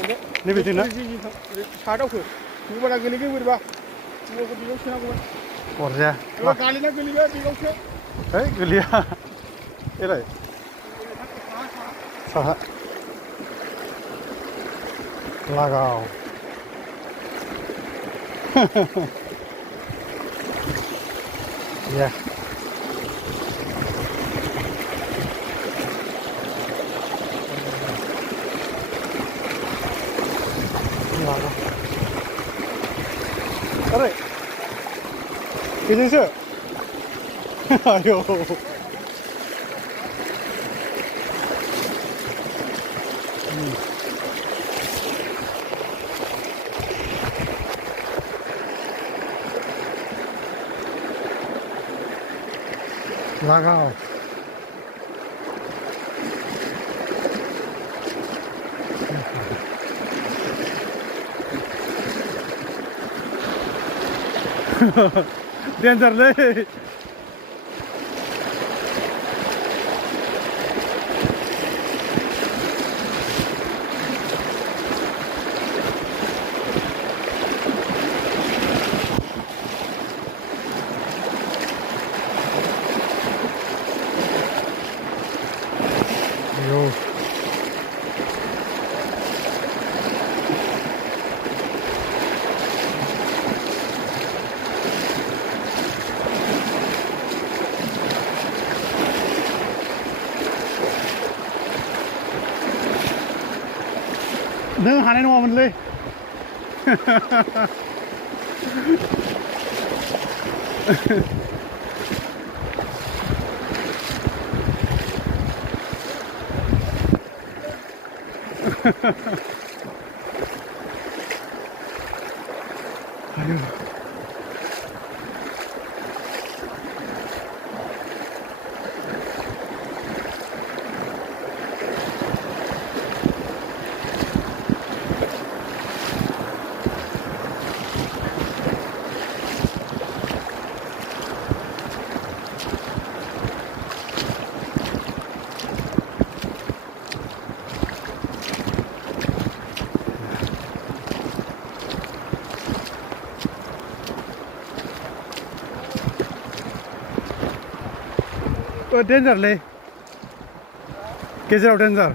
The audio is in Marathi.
नैबेथिंना सा दावखो मबाइला गोलैगोन बोरैबा मबाइलखौ बेगाव सोनांगौमोन अरजाया एबार गालिना गोलैगोन बेगावसो है गोलैया एलाय साहा लागाव या लागाव अरे बेजोंसो आयौ लागाव डेन्जारलै आयौ नों हानाय नङामोनलै आयौ डेन्जारलै गेजेराव डेन्जार